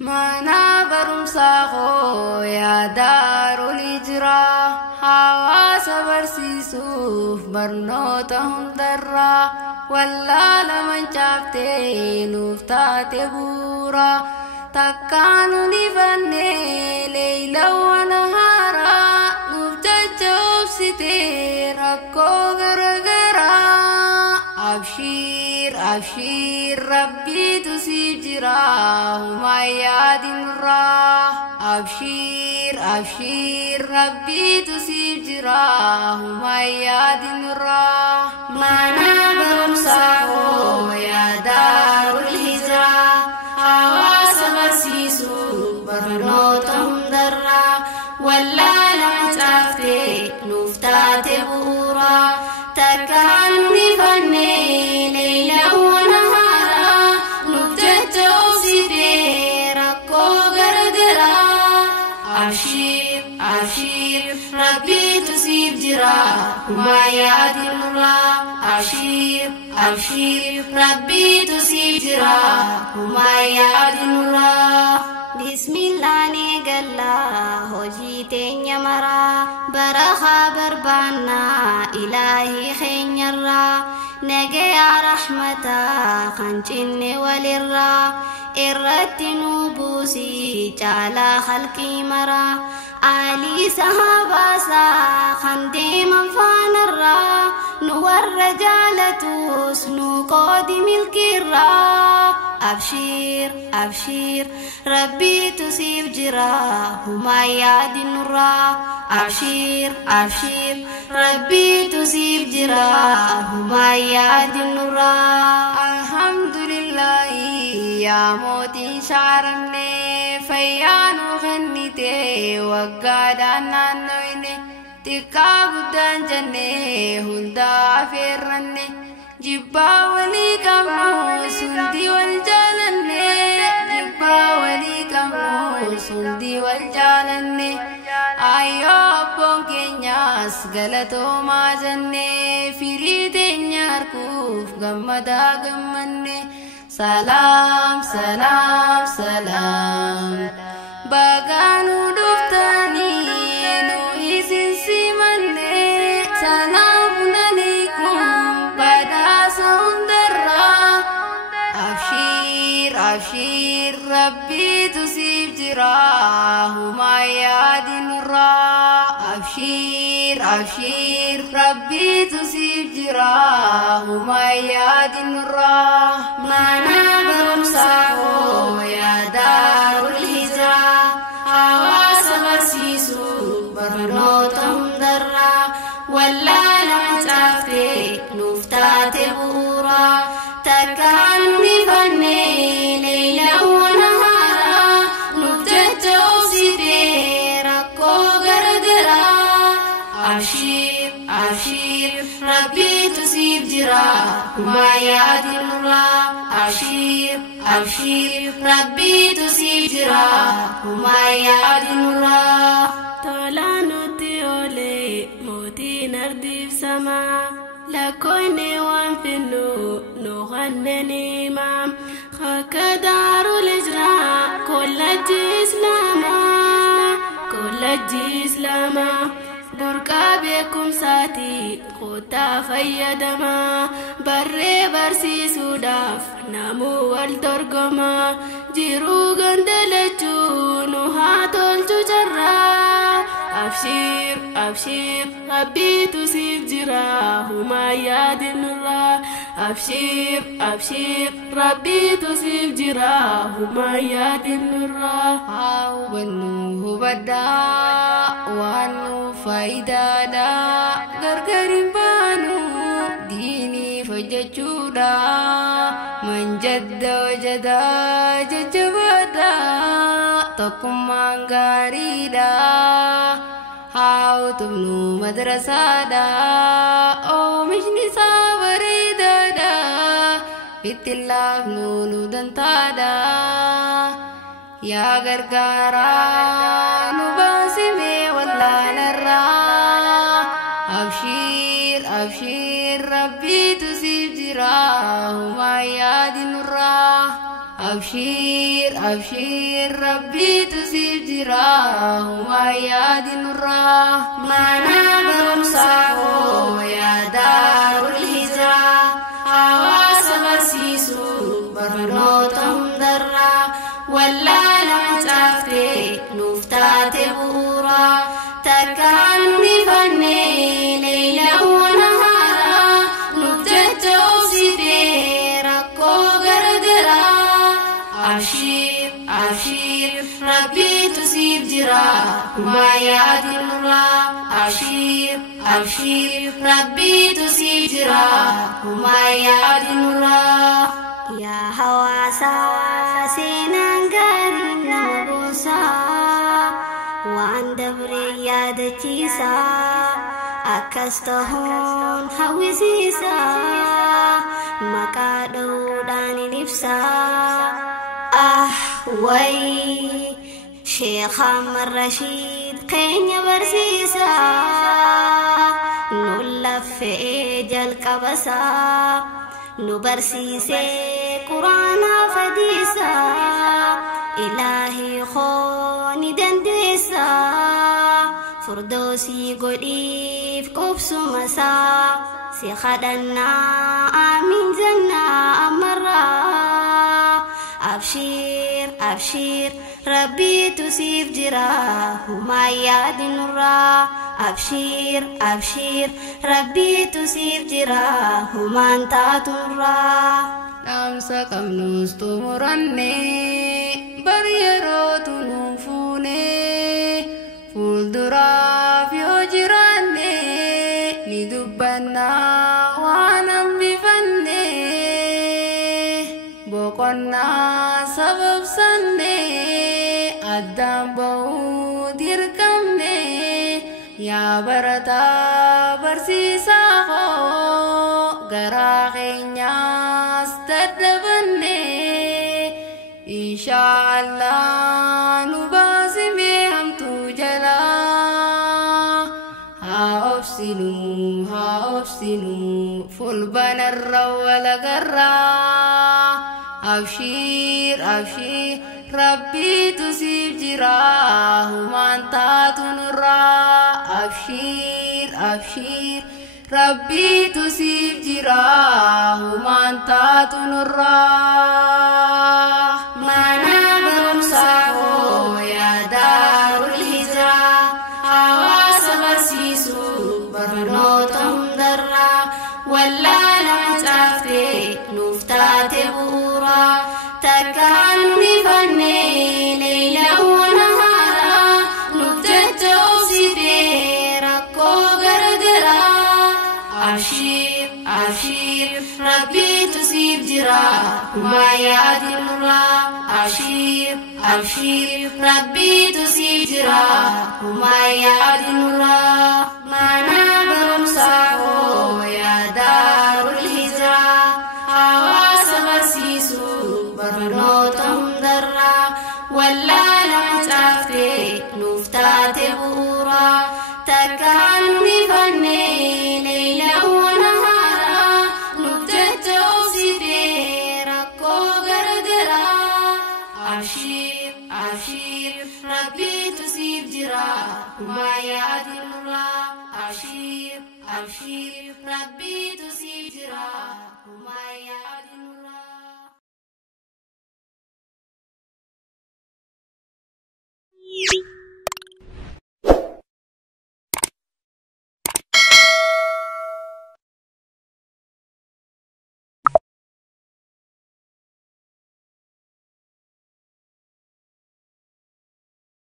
Mana barumsa koo yaa daarul hijraa hawaasa barsiisuuf barnoota hundarraa wallaala mancaaftee nuuf taate bu'uura takkaan unifannee leeylawwan haaraa nuuf jajjabeessitee rakkoo garagaraa abshiir abshiir rabbiitu siif jira humaa yaadinurraa abshiir abshiir rabbiitu siif jira humaa yaadinurraa mana barumsaa koo yaa daarul hijraa hawaasa barsiisuuf barnoota hundarraa wallaala mancaaftee nuuf taate bu'uura takkaan unifannee leeylawwan haaraa nuuf jajjabeessitee rakkoo garagaraa abshiir abshiir rabbiitu siif jira humaa yaadinurraa abshiir abshiir rabbiitu siif jira humaa yaadinurraa bismillah neegalla hojii teenya maraa barakaa barbaannaa ilaahii keenyarraa nagayaa rahmataa kan cinne walirraa irratti nu buusii caalaa khalqii maraa aalii sahabaasaa kan deeman faanarraa nu warra jaalatus nu qoodi milkiirraa abshiir abshiir rabbiitu siif jira humaa yaadinurraa abshiir abshiir rabbiitu siif jira humaa yaadinurraa alhamdulillahi yaa mootii shaaramne fayyaa nu kennite waggaadhaan naannoyne xiqqaa guddaan jennee hundaa affeerranne jibbaa walii qabnu sundi wal jaalanne jibbaa walii qabnu sundi wal jaalanne ayyoo abboon keenyaas galatoomaa jenne firii teenya harkuuf gammadaa gammanne salaam salaam salaam bagaanu dhuftanii nu isin simanne salaamun alaikum badhaasa hundarraa abshiir abshiir rabbiitu siif jira humaa yaadinurraa abshiir abshiir rabbiitu siif jira humaa yaadinurraa mana barumsaa koo yaa daarul hijraa hawaasa barsiisuuf barnoota hundarraa wallaala mancaaftee nuuf taate bu'uura takkaan unifannee leeylawwan haaraa nuuf jajjabeessitee rakkoo garagaraa abshiir abshiir rabbiitu siif jira humaa yaadinurraa abshiir abshiir rabbiitu siif jira humaa yaadinurraa tola nutti oolee mootiin ardiif samaa lakkoofne waan finnu nu kanneen akka daarul hijraa kollajjii islaamaa burqaa beekumsaati kootaa fayyadamaa barree barsiisuudhaaf namuu wal dorgomaa jiruu gandalachuu nu haa tolchu carraa abshiir abshiir rabbiitu siif jira humaa yaadinurraa abshiir abshiir rabbiitu siif jira humaa yaadinurraa haa hubannu hubadhaa waan nu faayidaadha gargar hin baanu diiniif hojjechuudha manjadda wajadaa jajjabaadha tokkummaan gaariidha haa utubnu madrasaadha oomishni isaa bareedaadha ittiin laafnu nu dantaadha yaa gargaaraa nu baasime wallaalarraa abshiir abshiir rabbiitu siif jira humaa yaadinurraa أبشر أبشر ربي تسيب جراه وما ياد نراه ما نابر مساحو يا دار الهجرة حواس برسيسو برنوتهم درا ولا لم تفتي نفتات بورا تكالني فني ليلا ونهارا نبتت أوسيدي ركو غرغرا أبشر أبشر ربي تسيب جرا وما يعد نورا أبشر أبشر ربي تسيب جرا وما يعد نورا يا هواسا سينانغر نمبوسا وان دبري يادتيسا أكستهون حويسيسا مكادو داني نفسا وي شيخ عمر رشيد قين برسيسا نلف إجل كبسا نبرسيسي قرآن فديسا إلهي خوني دنديسا فردوسي قديف كبس مسا سيخدنا آمين زنا أمرا أبشر أبشر ربي تسيب جراه وما ياد نورا أبشر أبشر ربي تسيب جراه وما أنت تنورا نامسا كمنوس تمرني بريرو تنفوني فولدرا في وجراني ندبنا وانا بفني بوكونا سبب سني أدام بو ديركمني يا برتا برسيسا خو غراغي ناس تدبني إن شاء الله نباسم هم تجلا ها أفسنوا فلبن الرول غرا أبشر أبشر ربي تسيب جراه ما أنت تنرا أبشر أبشر ربي تسيب جراه ما أنت تنرا ما نابر مساحو يا دار الهجرة حواس برسيسو برنوتهم درا ولا لم تفتي نفتات بورا تكالني فني ليلا ونهارا نبتت أوسيدي ركو غرغرا أبشر أبشر ربي تسيب جرا وما يعد نورا أبشر أبشر ربي تسيب جرا وما يعد نورا ما نابر مساحو يا دار الهجرة حواس برسيسو برنوتهم درا ولا لم تفتي نفتات بورا تكالني فني ليلا ونهارا نبتت أوسيدي ركو غرغرا أبشر أبشر ربي تسيب جرا وما يعد نورا أبشر أبشر ربي تسيب جرا وما